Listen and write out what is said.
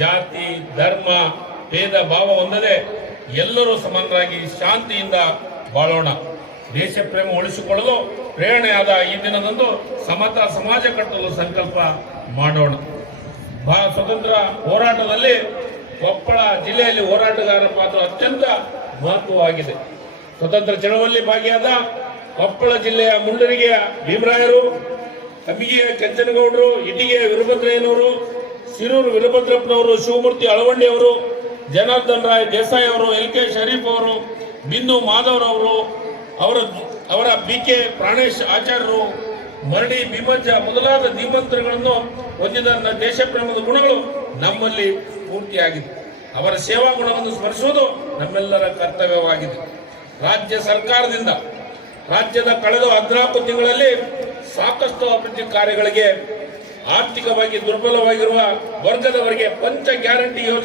ಜಾತಿ ಧರ್ಮ ಭೇದ ಭಾವ ಹೊಂದದೆ ಎಲ್ಲರೂ ಸಮಾನರಾಗಿ ಶಾಂತಿಯಿಂದ ಬಾಳೋಣ. ದೇಶ ಪ್ರೇಮ ಉಳಿಸಿಕೊಳ್ಳಲು ಪ್ರೇರಣೆಯಾದ ಈ ದಿನದಂದು ಸಮತಾ ಸಮಾಜ ಕಟ್ಟಲು ಸಂಕಲ್ಪ ಮಾಡೋಣ. ಸ್ವತಂತ್ರ ಹೋರಾಟದಲ್ಲಿ ಕೊಪ್ಪಳ ಜಿಲ್ಲೆಯಲ್ಲಿ ಹೋರಾಟಗಾರರ ಪಾತ್ರ ಅತ್ಯಂತ ಮಹತ್ವವಾಗಿದೆ. ಸ್ವತಂತ್ರ ಚಳವಳಿಯಲ್ಲಿ ಭಾಗಿಯಾದ ಕೊಪ್ಪಳ ಜಿಲ್ಲೆಯ ಮುಂಡರಿಗೆಯ ಭೀಮರಾಯರು, ಕಮಿಗೆಯ ಕೆಂಚನಗೌಡರು, ಇಟಿಗೆಯ ವೀರಭದ್ರಯ್ಯನವರು, ಸಿರೂರು ವೀರಭದ್ರಪ್ಪನವರು, ಶಿವಮೂರ್ತಿ ಅಳವಂಡಿಯವರು, ಜನಾರ್ದನ್ ರಾಯ್ ದೇಸಾಯಿ ಅವರು, ಎಲ್ ಕೆ ಶರೀಫ್ ಅವರು, ಬಿಂದು ಮಾಧವರವರು, ಅವರ ಬಿ ಕೆ ಪ್ರಾಣೇಶ್ ಆಚಾರ್ಯರು, ಮರಡಿ ಭೀಮಜ್ಜ ಮೊದಲಾದ ಧೀಮಂತರುಗಳನ್ನು ಹೊಂದಿದ ದೇಶ ಪ್ರೇಮದ ಗುಣಗಳು ನಮ್ಮಲ್ಲಿ ಪೂರ್ತಿಯಾಗಿದೆ. ಅವರ ಸೇವಾ ಗುಣವನ್ನು ಸ್ಮರಿಸುವುದು ನಮ್ಮೆಲ್ಲರ ಕರ್ತವ್ಯವಾಗಿದೆ. ರಾಜ್ಯ ಸರ್ಕಾರದಿಂದ ರಾಜ್ಯದ ಕಳೆದ 14 ತಿಂಗಳಲ್ಲಿ ಸಾಕಷ್ಟು ಅಭಿವೃದ್ಧಿ ಕಾರ್ಯಗಳಿಗೆ ಆರ್ಥಿಕವಾಗಿ ದುರ್ಬಲವಾಗಿರುವ ವರ್ಗದವರಿಗೆ ಪಂಚ ಗ್ಯಾರಂಟಿ ಯೋಜನೆ